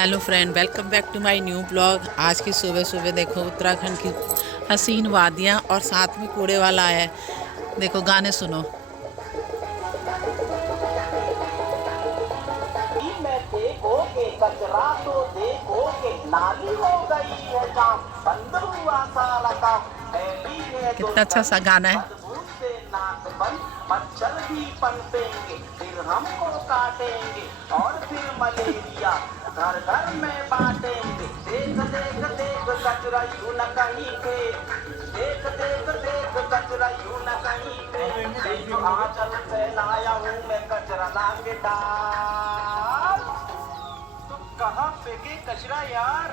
Hello friend, welcome back to my new blog. आज की सुबह सुबह देखो उत्तराखंड की हसीन वादियाँ और साथ में कूड़े वाला आया है। देखो गाने सुनो। कचरा तो देखोगे, नाली हो गई है काम, बंद हुआ सारा काम, कितना अच्छा सा गाना है। से नाक बंद, मच्छर भी पनपेंगे, फिर हमको काटेंगे और फिर मलेरिया घर घर में बांटेंगे। देख देख देख कचरा यूं न कहीं फेंक, देख देख देख कचरा यूं न कहीं फेंक, आंचल फैलाया हूँ मैं कचरा लाके डाल। कहाँ फेंके कचरा यार?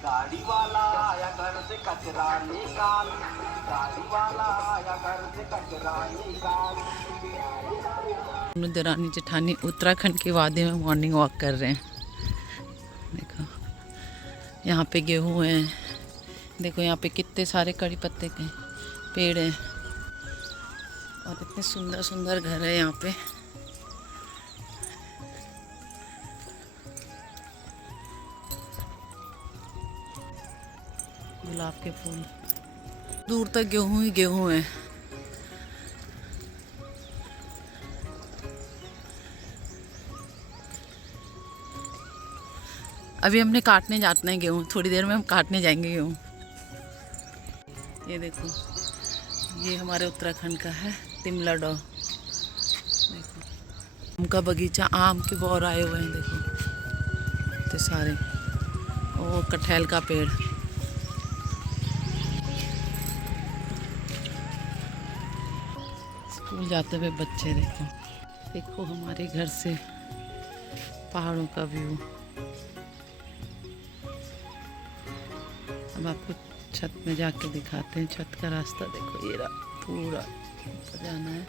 गाड़ी वाला आया घर से कचरा निकाल, गाड़ी वाला आया घर से कचरा निकाल। देरानी जेठानी उत्तराखंड की वादी में मॉर्निंग वॉक कर रहे हैं। देखो यहाँ पे गेहूँ हैं, देखो यहाँ पे कितने सारे कड़ी पत्ते के पेड़ हैं और इतने सुंदर सुंदर घर है यहाँ पे। गुलाब के फूल, दूर तक गेहूं ही गेहूं है। अभी हमने काटने जाते हैं गेहूं, थोड़ी देर में हम काटने जाएंगे गेहूं। ये देखो, ये हमारे उत्तराखंड का है तिमलाडौ। देखो आम का बगीचा, आम के बौर आए हुए हैं। देखो इतने सारे, और कटहल का पेड़। स्कूल जाते हुए बच्चे, देखो देखो हमारे घर से पहाड़ों का व्यू। अब आपको छत में जाके दिखाते हैं। छत का रास्ता देखो, ये रहा, पूरा ऊपर जाना है।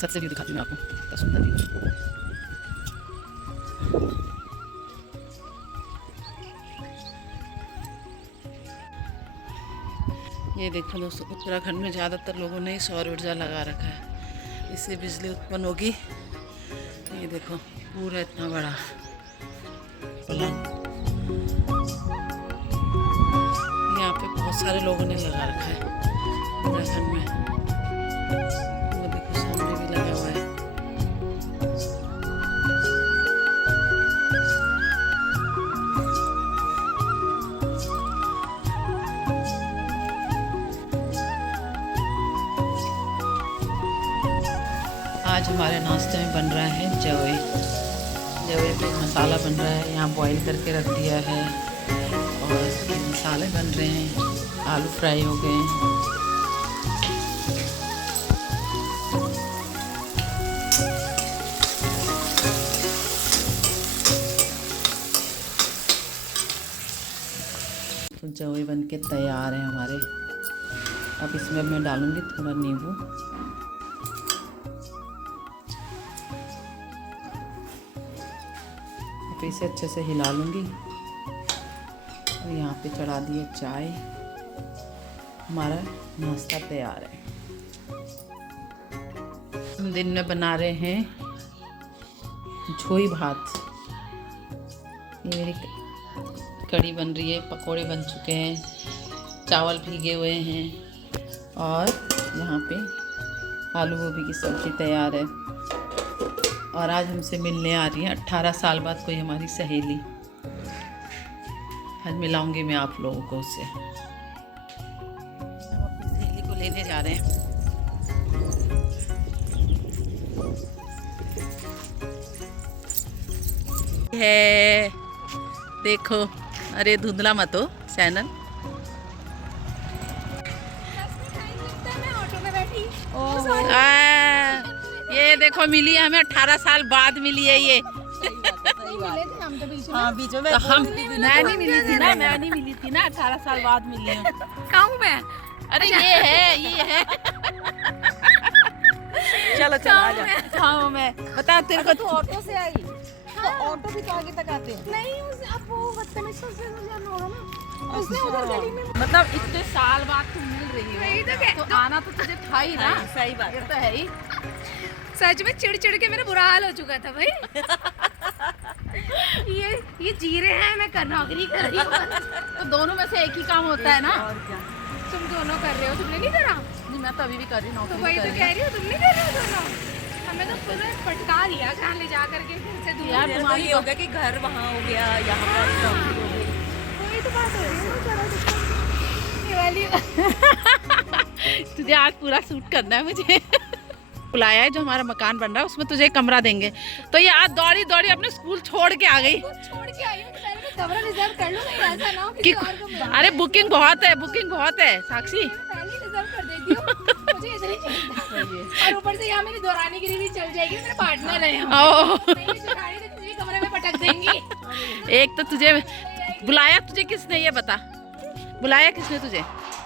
छत से व्यू दिखाती हूँ आपको, कितना सुंदर व्यू। ये देखो दोस्तों, उत्तराखंड में ज़्यादातर लोगों ने सौर ऊर्जा लगा रखा है, इससे बिजली उत्पन्न होगी। ये देखो पूरा इतना बड़ा प्लांट, यहाँ पे बहुत सारे लोगों ने लगा रखा है उत्तराखंड में। वो देखो सामने भी लगा हुआ है। आज हमारे नाश्ते में बन रहा है जवे। जवे पे मसाला बन रहा है, यहाँ बॉईल करके रख दिया है और इसके मसाले बन रहे हैं। आलू फ्राई हो गए हैं। तो जवे बन के तैयार है हमारे। अब इसमें मैं डालूँगी थोड़ा नींबू। इसे अच्छे से हिला लूँगी और यहाँ पे चढ़ा दिए चाय। हमारा नाश्ता तैयार है। हम दिन में बना रहे हैं झोई भात। ये मेरी कड़ी बन रही है, पकोड़े बन चुके हैं, चावल भीगे हुए हैं और यहाँ पे आलू गोभी की सब्ज़ी तैयार है। और आज हमसे मिलने आ रही है 18 साल बाद कोई हमारी सहेली। आज मिलाऊंगी मैं आप लोगों को उससे। हम अपनी सहेली को लेने जा रहे हैं। है देखो, अरे धुंधला मत हो चैनल। ये देखो मिली है हमें, 18 साल बाद मिली है ये। हाँ बीच में तो हम, मैं नहीं मिली थी ना, मैं नहीं मिली थी ना, 18 साल बाद मिली है। कहूँ मैं? अरे ये है चलो चलो आ जा। हाँ मैं बता तेरे को। तू ऑटो से आई? हाँ। तो ऑटो भी तो आगे तक आते हैं। नहीं अब वो बदतमीज से होगा ना। उसने उधर गली में मतलब इतने साल बाद तुम मिल रही वही तो हो तो आना तो तुझे था ही ना। सही बात ये तो है ही। सच में चिड़ चिड़ के मेरा बुरा हाल हो चुका था भाई। ये जी रहे हैं, मैं कर नौकरी कर रही हूँ। तो दोनों में से एक ही काम होता है ना। और क्या। तुम दोनों कर रहे हो, तुमने नहीं करा? नहीं, मैं तो अभी भी कर रही हूँ, तो नौकरी वही कर तो रही कह हूँ। रही हो, तुम नहीं कर रहे हो दोनों। हमें तो पूरा पटका दिया घर ले जा करके घर से दूर। यार, मेरा तो तुम्हारी ये हो गया कि घर वहाँ हो गया, यहाँ पर नौकरी हो गई। वही तो बात हो रही है ना, चलो दिक्कत ये वाली। तुझे आज पूरा सूट करना है मुझे। बुलाया है जो हमारा मकान बन रहा है उसमें तुझे कमरा देंगे। तो ये आज दौड़ी दौड़ी अपने स्कूल छोड़ के आ गई छोड़ के आई हूँ, पहले मैं कमरा रिजर्व कर लूँ, कहीं ऐसा ना हो कि किसी और को मिले। अरे बुकिंग बहुत है, बुकिंग बहुत है साक्षी। मैं पहले ही रिजर्व कर देती हूँ, मुझे इतनी चिंता। और ऊपर से यहाँ मेरी दौरानी गिरी भी चल जाएगी, मेरे पार्टनर है यहाँ। ओह, नहीं, ये जुगाड़ी तो किसी भी कमरे में पटक देंगी। एक तो तुझे बुलाया, तुझे किसने ये बता, बुलाया किसने तुझे?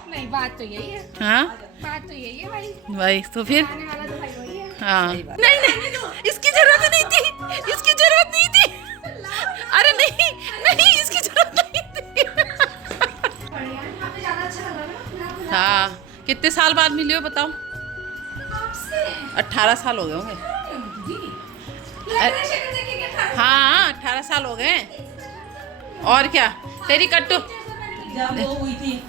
नहीं, बात तो यही है, हाँ बात तो यही है भाई। भाई, तो फिर आने वाला तो भाई वही है। हाँ, नहीं नहीं, इसकी जरूरत नहीं थी, इसकी जरूरत नहीं थी। अरे नहीं नहीं, इसकी जरूरत नहीं थी। बढ़िया, यहाँ पे ज़्यादा अच्छा लग रहा है ना। हाँ, कितने साल बाद मिले हो बताओ? आपसे 18 साल हो गए होंगे। लग रहा है शक्ल देख के क्या था? हाँ, 18 साल हो गए। और क्या, तेरी कट्टू जब वो हुई थी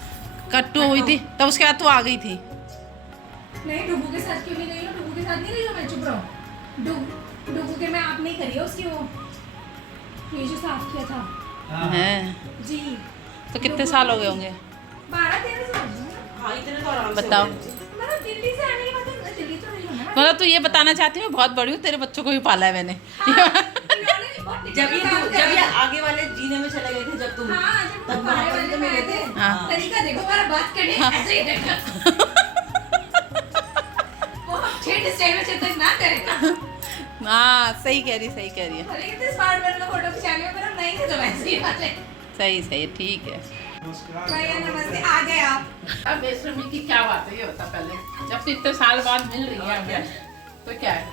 हुई थी तब उसके बाद तू आ गई थी। नहीं, डुगू के साथ क्यों नहीं गई हो? डुगू के साथ नहीं रही हो, मैं चुप रहो। डुगू के में आप नहीं करी हो उसकी वो, ये जो साफ किया था। हैं, जी, तो कितने साल हो गए होंगे 12-13 साल हो गए। हाँ इतने तो आराम से बताओ। हो गए। मतलब दिल्ली से आने के बाद मैं दिल्ली तो नहीं हूँ ना। मतलब तू ये बताना चाहती है मैं बहुत बड़ी हूँ, तेरे बच्चों को भी पाला है मैंने। इन्होंने बहुत जब ये आगे वाले जीने में चले गए थे जब तुम हाँ, जब तब तुम वहाँ बाहर पर वाले तो में मिले आए थे। थे। हाँ। तरीका देखो, हमारा बात करने ऐसे ही देखो। वो हम ठेठ स्टाइल में जब तक ना करें। हाँ, सही कह रही, सही कह रही है, भले कितने स्मार्ट बन लो फोटो खिंचाने में, पर हम नहीं थे तो वैसे ही बात है। सही सही, ठीक है। भैया नमस्ते, आ गए आप। अब बेशर्मी की क्या बात है ये बता पहले, जब से इतने साल बाद मिल रही है हमें, तो क्या है,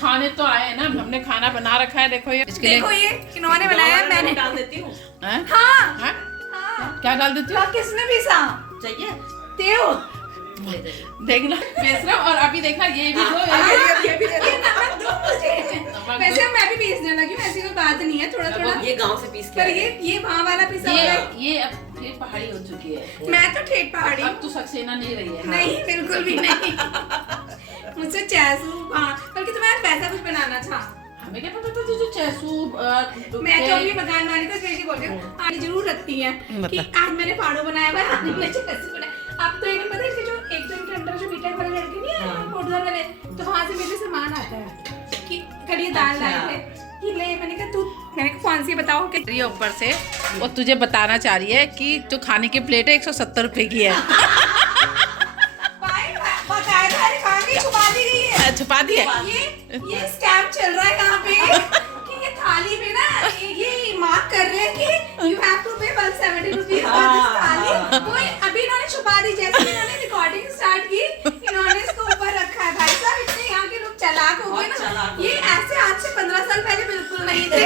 खाने तो आए हैं ना, हमने खाना बना रखा है, देखो ये इसके देखो लिए। ये इन्होंने बनाया है, मैंने डाल देती हूँ। हैं? हाँ हैं? हाँ। क्या डाल देती हो? किसने पीसा? चाहिए तेव। ले जाइए। देखना बेशरम, और अभी देखना ये भी दो, ये नमक दो मुझे। वैसे मैं भी पीसने लगी हूँ, ऐसी कोई बात नहीं है, थोड़ा थोड़ा। ये गांव से पीस के पर आए ये वहाँ वाला पीसा हुआ है। ये अब फिर पहाड़ी हो चुकी है। मैं तो ठेठ पहाड़ी अब तू सक्सेना नहीं रही है। नहीं, बिल्कुल भी नहीं। मुझसे चैसू, हाँ, बल्कि तुम्हें आज वैसा कुछ बनाना था। हमें क्या पता था तुझे चैसू मैं तो अपनी मकान वाली को स्पेशली बोल रही हूँ, आने जरूर रखती है कि आज मैंने पाड़ो बनाया हुआ है, आज मैंने चैसू बनाया। अब तो एक पता है इसके जो एकदम के अंदर जो बीटेक वाले लड़के नहीं है, कोटदार वाले, तो वहाँ से मेरे सामान आता है कि कल ये दाल लाए थे कि ले, मैंने कहा कौन सी बताओ कि ये ऊपर से वो तुझे बताना चाह रही है कि जो खाने की प्लेट है 170 रुपए की है। बाकायदा रिकॉर्ड में छुपा दी गई है। छुपा दी है। ये स्कैम चल रहा है यहाँ पे कि ये थाली में ना ये मार्क कर रहे हैं कि यू हैव टू पे 170 रुपीज फॉर दिस थाली। वो अभी इन्होंने छुपा दी, जैसे इन्होंने रिकॉर्डिंग स्टार्ट की इन्होंने इसको ऊपर रखा है। भाई साहब इतने यहाँ के लोग चालाक हो गए ना, ये ऐसे आज से 15 साल पहले बिल्कुल नहीं थे।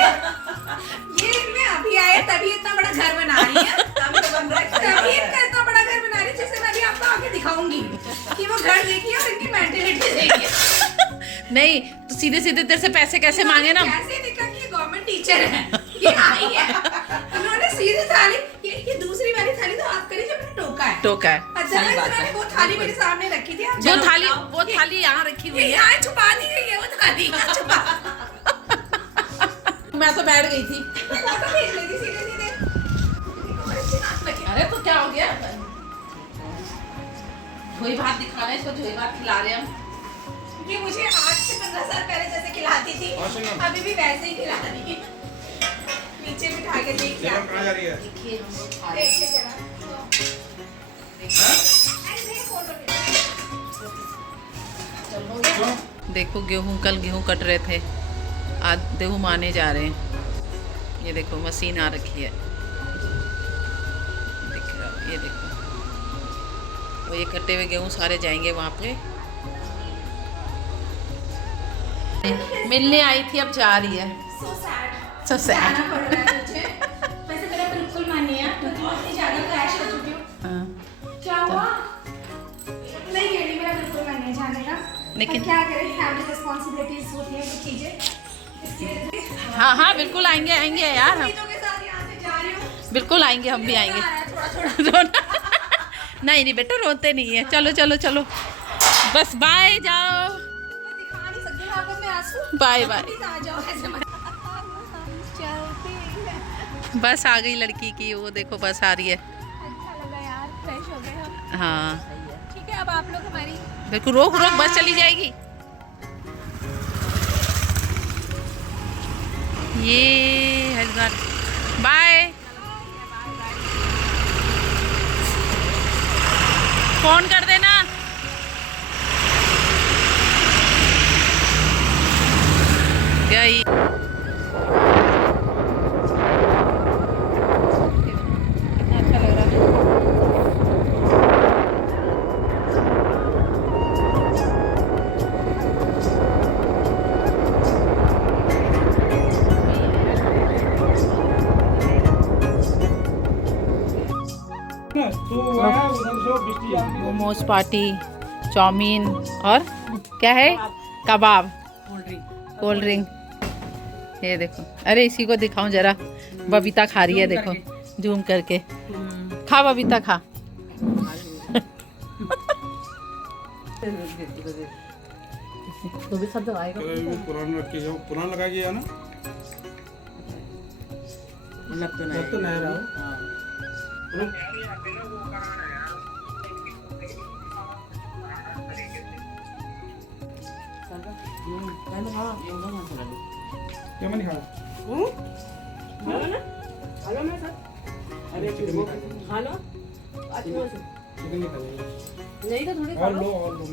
ये इनमें अभी आए तभी इतना बड़ा घर बना रही है, तभी इनका इतना बड़ा घर बना रही है, जिसे मैं अभी आपको आगे दिखाऊंगी कि वो घर देखिए और इनकी मेंटेलिटी देखिए। नहीं तो सीधे सीधे तेरे से पैसे कैसे मांगे ना। कैसे देखा कि गवर्नमेंट टीचर है, ये आई है। उन्होंने सीधी थाली, ये दूसरी वाली थाली तो आप करी जो मैंने टोका है। टोका है। अच्छा, मैंने वो थाली मेरे सामने रखी थी। वो थाली यहाँ रखी हुई है। यहाँ छुपा दी गई है वो थाली, यहाँ छुपा। मैं तो बैठ गई थी। फोटो भेज लेती सीधे सीधे। अरे तो क्या हो गया, झोई भात दिखा रहे हैं इसको, झोई भात खिला रहे हैं हम। ये मुझे आज से 15 साल पहले जैसे खिलाती थी, अभी भी वैसे ही खिला रही है। नीचे बिठा के देखिए, कहाँ जा रही है? देखिए हम लोग खा रहे हैं। देखिए जरा। अरे नहीं, फोटो चल हो गया। देखो कल गेहूं कट रहे थे, आज गेहूं माने जा रहे हैं। ये देखो मशीन आ रखी है, दिख रहा हो, ये देखो वो ये कटे हुए गेहूं सारे जाएंगे वहाँ पे। मिलने आई थी, अब जा रही है। so sad। So sad। जाना पड़ रहा है मुझे। वैसे मेरा बिल्कुल मन नहीं है, क्योंकि मैं इतनी ज़्यादा लेकिन क्या करें, फैमिली रिस्पॉन्सिबिलिटीज होती है वो चीजें। हाँ हाँ बिल्कुल आएंगे आएंगे यार हम, चीजों के साथ यहाँ से जा रही हूँ, बिल्कुल आएंगे, हम भी आएंगे। थोड़ा थोड़ा रोना नहीं नहीं बेटा, रोते नहीं है। चलो चलो चलो, बस बाय, जाओ, दिखा नहीं सकती मैं आपको अपने आंसू। Bye bye. प्लीज आ जाओ ऐसे मत। चलती है। बस आ गई लड़की की, वो देखो बस आ रही है। अच्छा लगा यार, फ्रेश हो गए हम। हाँ ठीक है, अब आप लोग हमारी बिल्कुल, रोक रोक, बस चली जाएगी। ये हरिद्वार, बाय। फोन कर देना। गई। कितना अच्छा लग रहा है। मोमोज पार्टी, चाउमीन और क्या है, कबाब, कोल्ड ड्रिंक। ये देखो, अरे इसी को दिखाऊं जरा, बबीता खा रही है, देखो झूम करके। खा बबीता खा। तो भी सब दवाई पुराना लगा गया ना, लग तो नहीं रहा। क्या मैंने खाया? चिकन नहीं खाया। नहीं तो थोड़ी और लो और लो।